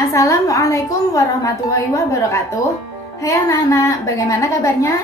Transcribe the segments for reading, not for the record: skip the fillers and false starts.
Assalamualaikum warahmatullahi wabarakatuh. Hai anak-anak, bagaimana kabarnya?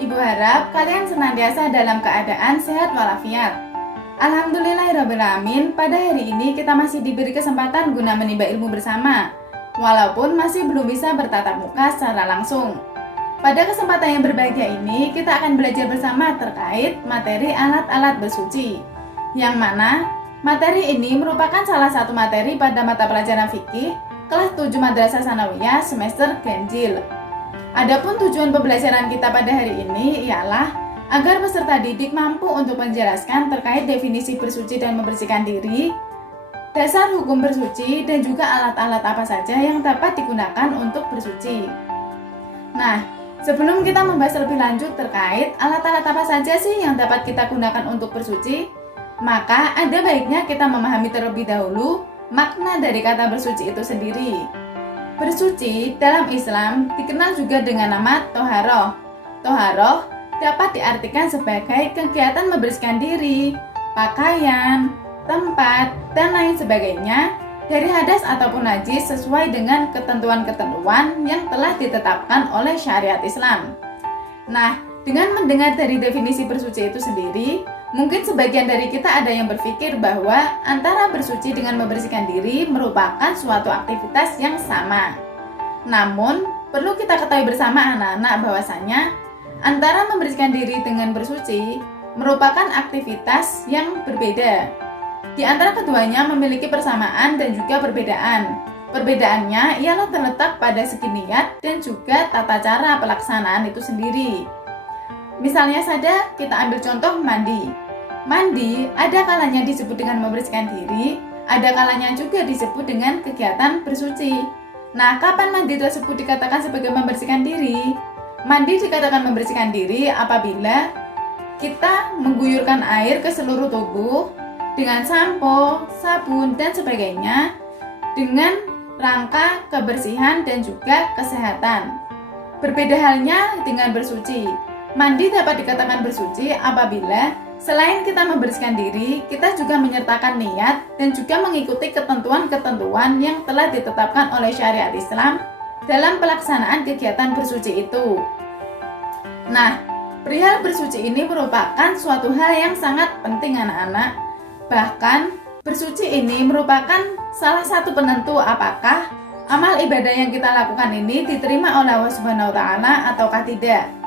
Ibu harap kalian senantiasa dalam keadaan sehat walafiat. Alhamdulillahirrabbilalamin, pada hari ini kita masih diberi kesempatan guna menimba ilmu bersama, walaupun masih belum bisa bertatap muka secara langsung. Pada kesempatan yang berbahagia ini, kita akan belajar bersama terkait materi alat-alat bersuci, yang mana materi ini merupakan salah satu materi pada mata pelajaran fikih kelas 7 Madrasah Sanawiyah semester Ganjil. Adapun tujuan pembelajaran kita pada hari ini ialah agar peserta didik mampu untuk menjelaskan terkait definisi bersuci dan membersihkan diri, dasar hukum bersuci, dan juga alat-alat apa saja yang dapat digunakan untuk bersuci. Nah, sebelum kita membahas lebih lanjut terkait alat-alat apa saja sih yang dapat kita gunakan untuk bersuci, maka ada baiknya kita memahami terlebih dahulu makna dari kata bersuci itu sendiri. Bersuci dalam Islam dikenal juga dengan nama toharoh. Toharoh dapat diartikan sebagai kegiatan membersihkan diri, pakaian, tempat, dan lain sebagainya dari hadas ataupun najis sesuai dengan ketentuan-ketentuan yang telah ditetapkan oleh syariat Islam. Nah, dengan mendengar dari definisi bersuci itu sendiri, mungkin sebagian dari kita ada yang berpikir bahwa antara bersuci dengan membersihkan diri merupakan suatu aktivitas yang sama. Namun, perlu kita ketahui bersama anak-anak bahwasanya antara membersihkan diri dengan bersuci merupakan aktivitas yang berbeda. Di antara keduanya memiliki persamaan dan juga perbedaan. Perbedaannya ialah terletak pada segi niat dan juga tata cara pelaksanaan itu sendiri. Misalnya saja kita ambil contoh mandi. Mandi ada kalanya disebut dengan membersihkan diri, ada kalanya juga disebut dengan kegiatan bersuci. Nah, kapan mandi tersebut dikatakan sebagai membersihkan diri? Mandi dikatakan membersihkan diri apabila kita mengguyurkan air ke seluruh tubuh dengan sampo, sabun, dan sebagainya dengan rangka kebersihan dan juga kesehatan. Berbeda halnya dengan bersuci. Mandi dapat dikatakan bersuci apabila selain kita membersihkan diri, kita juga menyertakan niat dan juga mengikuti ketentuan-ketentuan yang telah ditetapkan oleh syariat Islam dalam pelaksanaan kegiatan bersuci itu. Nah, perihal bersuci ini merupakan suatu hal yang sangat penting anak-anak. Bahkan, bersuci ini merupakan salah satu penentu apakah amal ibadah yang kita lakukan ini diterima oleh Allah Subhanahu wa taala ataukah tidak.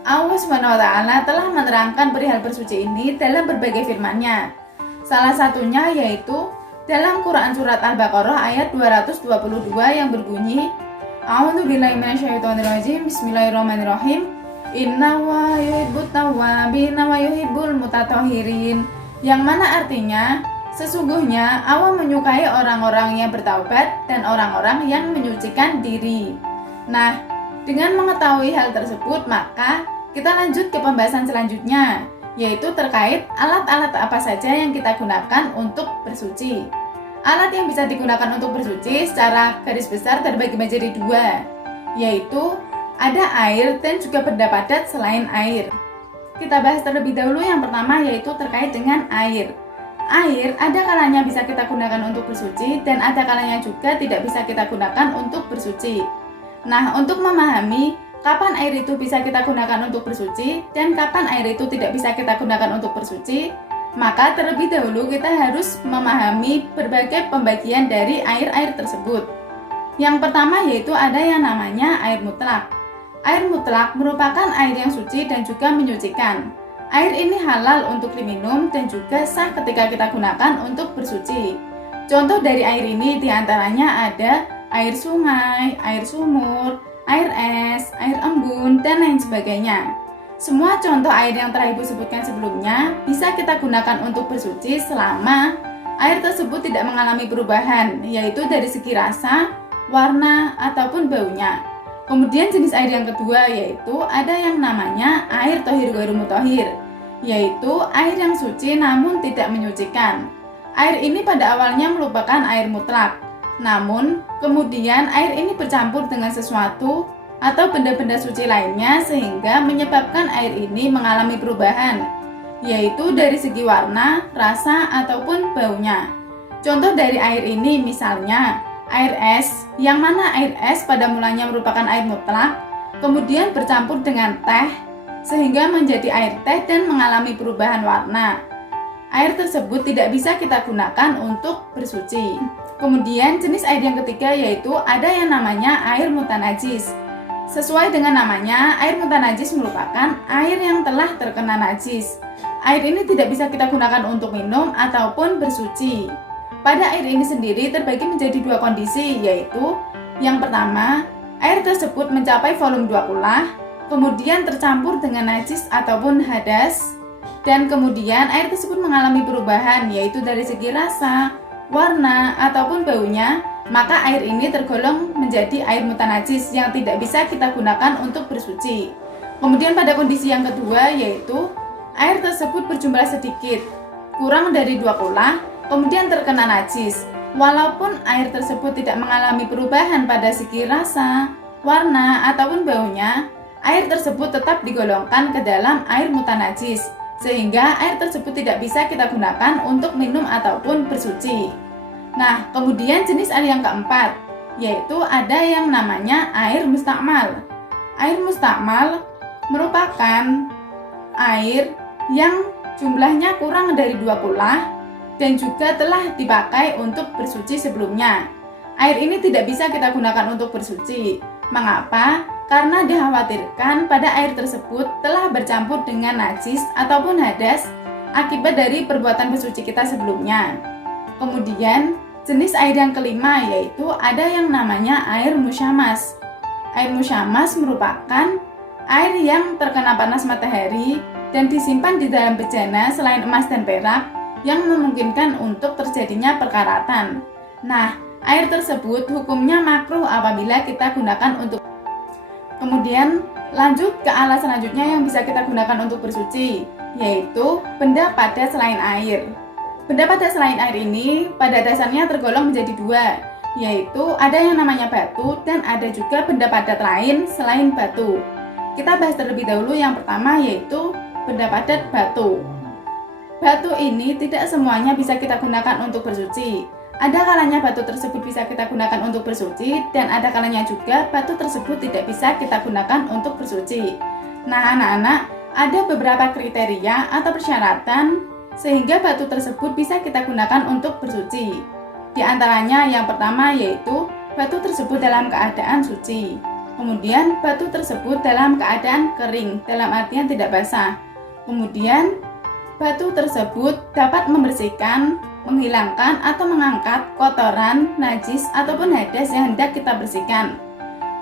Allah Subhanahu wa taala telah menerangkan perihal bersuci ini dalam berbagai firman-Nya. Salah satunya yaitu dalam Quran surat Al-Baqarah ayat 222 yang berbunyi, A'udzubillahi minasyaitonirrajim, Bismillahirrahmanirrahim. Innallaha yuhibbut tawwabina wa yuhibbul mutatahhirin. Yang mana artinya sesungguhnya Allah menyukai orang-orang yang bertaubat dan orang-orang yang menyucikan diri. Nah, dengan mengetahui hal tersebut, maka kita lanjut ke pembahasan selanjutnya, yaitu terkait alat-alat apa saja yang kita gunakan untuk bersuci. Alat yang bisa digunakan untuk bersuci secara garis besar terbagi menjadi dua, yaitu ada air dan juga benda padat selain air. Kita bahas terlebih dahulu yang pertama, yaitu terkait dengan air. Air ada kalanya bisa kita gunakan untuk bersuci dan ada kalanya juga tidak bisa kita gunakan untuk bersuci. Nah, untuk memahami kapan air itu bisa kita gunakan untuk bersuci dan kapan air itu tidak bisa kita gunakan untuk bersuci, maka terlebih dahulu kita harus memahami berbagai pembagian dari air-air tersebut. Yang pertama yaitu ada yang namanya air mutlak. Air mutlak merupakan air yang suci dan juga menyucikan. Air ini halal untuk diminum dan juga sah ketika kita gunakan untuk bersuci. Contoh dari air ini diantaranya ada air sungai, air sumur, air es, air embun, dan lain sebagainya. Semua contoh air yang telah Ibu sebutkan sebelumnya bisa kita gunakan untuk bersuci selama air tersebut tidak mengalami perubahan, yaitu dari segi rasa, warna, ataupun baunya. Kemudian jenis air yang kedua yaitu ada yang namanya air thohir ghairu mutahhir, yaitu air yang suci namun tidak menyucikan. Air ini pada awalnya merupakan air mutlak. Namun, kemudian air ini bercampur dengan sesuatu atau benda-benda suci lainnya sehingga menyebabkan air ini mengalami perubahan, yaitu dari segi warna, rasa, ataupun baunya. Contoh dari air ini misalnya air es, yang mana air es pada mulanya merupakan air mutlak, kemudian bercampur dengan teh sehingga menjadi air teh dan mengalami perubahan warna. Air tersebut tidak bisa kita gunakan untuk bersuci. Kemudian jenis air yang ketiga yaitu ada yang namanya air mutanajis. Sesuai dengan namanya, air mutanajis merupakan air yang telah terkena najis. Air ini tidak bisa kita gunakan untuk minum ataupun bersuci. Pada air ini sendiri terbagi menjadi dua kondisi, yaitu yang pertama, air tersebut mencapai volume 2 kula, kemudian tercampur dengan najis ataupun hadas, dan kemudian air tersebut mengalami perubahan, yaitu dari segi rasa, warna, ataupun baunya, maka air ini tergolong menjadi air mutanajis yang tidak bisa kita gunakan untuk bersuci. Kemudian pada kondisi yang kedua, yaitu air tersebut berjumlah sedikit, kurang dari 2 kula, kemudian terkena najis. Walaupun air tersebut tidak mengalami perubahan pada segi rasa, warna, ataupun baunya, air tersebut tetap digolongkan ke dalam air mutanajis, sehingga air tersebut tidak bisa kita gunakan untuk minum ataupun bersuci. Nah, kemudian jenis air yang keempat, yaitu ada yang namanya air mustakmal. Air mustakmal merupakan air yang jumlahnya kurang dari 2 kula dan juga telah dipakai untuk bersuci sebelumnya. Air ini tidak bisa kita gunakan untuk bersuci. Mengapa? Karena dikhawatirkan pada air tersebut telah bercampur dengan najis ataupun hadas akibat dari perbuatan bersuci kita sebelumnya. Kemudian jenis air yang kelima yaitu ada yang namanya air musyamas. Air musyamas merupakan air yang terkena panas matahari dan disimpan di dalam bejana selain emas dan perak yang memungkinkan untuk terjadinya perkaratan. Nah, air tersebut hukumnya makruh apabila kita gunakan untuk. Kemudian lanjut ke alat selanjutnya yang bisa kita gunakan untuk bersuci, yaitu benda padat selain air. Benda padat selain air ini pada dasarnya tergolong menjadi dua, yaitu ada yang namanya batu dan ada juga benda padat lain selain batu. Kita bahas terlebih dahulu yang pertama yaitu benda padat batu. Batu ini tidak semuanya bisa kita gunakan untuk bersuci. Ada kalanya batu tersebut bisa kita gunakan untuk bersuci dan ada kalanya juga batu tersebut tidak bisa kita gunakan untuk bersuci. Nah, anak-anak, ada beberapa kriteria atau persyaratan sehingga batu tersebut bisa kita gunakan untuk bersuci. Di antaranya yang pertama yaitu batu tersebut dalam keadaan suci. Kemudian batu tersebut dalam keadaan kering, dalam artian tidak basah. Kemudian batu tersebut dapat membersihkan, menghilangkan atau mengangkat kotoran, najis ataupun hadas yang hendak kita bersihkan.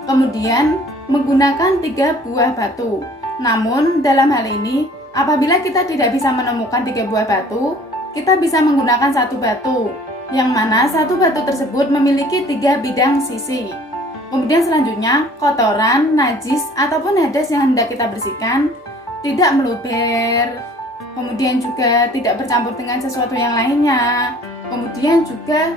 Kemudian menggunakan 3 buah batu. Namun dalam hal ini apabila kita tidak bisa menemukan 3 buah batu, kita bisa menggunakan 1 batu, yang mana 1 batu tersebut memiliki 3 bidang sisi. Kemudian selanjutnya kotoran, najis ataupun hadas yang hendak kita bersihkan tidak meluber, kemudian juga tidak bercampur dengan sesuatu yang lainnya, kemudian juga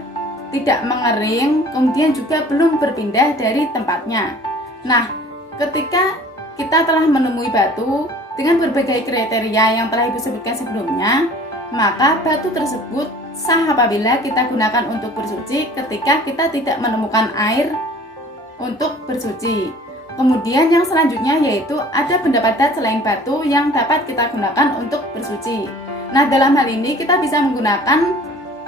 tidak mengering, kemudian juga belum berpindah dari tempatnya. Nah, ketika kita telah menemui batu dengan berbagai kriteria yang telah Ibu sebutkan sebelumnya, maka batu tersebut sah apabila kita gunakan untuk bersuci ketika kita tidak menemukan air untuk bersuci. Kemudian yang selanjutnya yaitu ada benda padat selain batu yang dapat kita gunakan untuk bersuci. Nah, dalam hal ini kita bisa menggunakan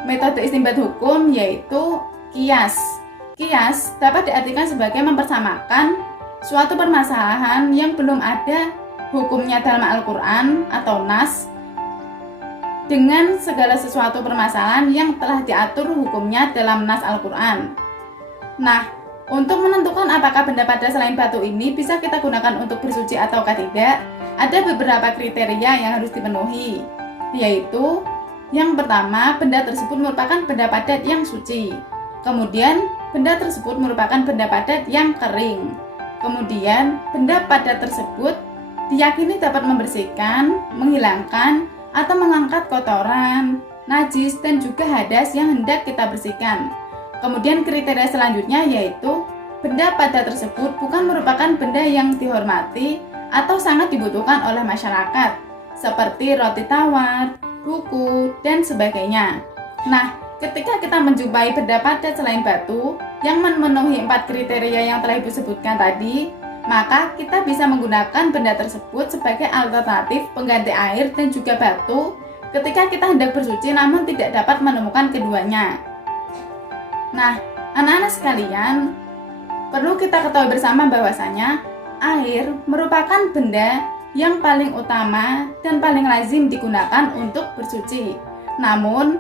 metode istinbat hukum yaitu kias. Kias dapat diartikan sebagai mempersamakan suatu permasalahan yang belum ada hukumnya dalam Al-Quran atau Nas dengan segala sesuatu permasalahan yang telah diatur hukumnya dalam Nas Al-Quran. Nah, untuk menentukan apakah benda padat selain batu ini bisa kita gunakan untuk bersuci ataukah tidak, ada beberapa kriteria yang harus dipenuhi, yaitu yang pertama, benda tersebut merupakan benda padat yang suci. Kemudian, benda tersebut merupakan benda padat yang kering. Kemudian, benda padat tersebut diyakini dapat membersihkan, menghilangkan, atau mengangkat kotoran, najis, dan juga hadas yang hendak kita bersihkan. Kemudian kriteria selanjutnya yaitu benda padat tersebut bukan merupakan benda yang dihormati atau sangat dibutuhkan oleh masyarakat, seperti roti tawar, buku, dan sebagainya. Nah, ketika kita menjumpai benda padat selain batu yang memenuhi 4 kriteria yang telah Ibu sebutkan tadi, maka kita bisa menggunakan benda tersebut sebagai alternatif pengganti air dan juga batu ketika kita hendak bersuci namun tidak dapat menemukan keduanya. Nah, anak-anak sekalian, perlu kita ketahui bersama bahwasanya air merupakan benda yang paling utama dan paling lazim digunakan untuk bersuci. Namun,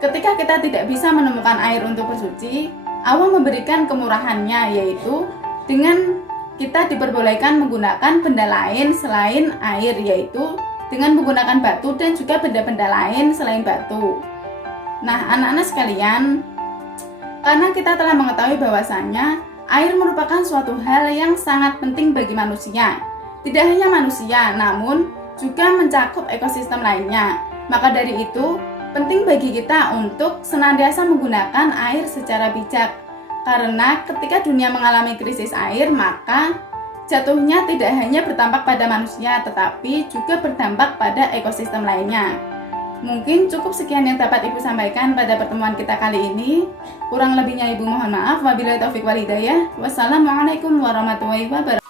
ketika kita tidak bisa menemukan air untuk bersuci, Allah memberikan kemurahannya, yaitu dengan kita diperbolehkan menggunakan benda lain selain air, yaitu dengan menggunakan batu dan juga benda-benda lain selain batu. Nah, anak-anak sekalian, karena kita telah mengetahui bahwasanya air merupakan suatu hal yang sangat penting bagi manusia. Tidak hanya manusia, namun juga mencakup ekosistem lainnya. Maka dari itu, penting bagi kita untuk senantiasa menggunakan air secara bijak. Karena ketika dunia mengalami krisis air, maka jatuhnya tidak hanya berdampak pada manusia, tetapi juga berdampak pada ekosistem lainnya. Mungkin cukup sekian yang dapat Ibu sampaikan pada pertemuan kita kali ini. Kurang lebihnya Ibu mohon maaf. Wabillahi taufiq wal hidayah. Wassalamualaikum warahmatullahi wabarakatuh.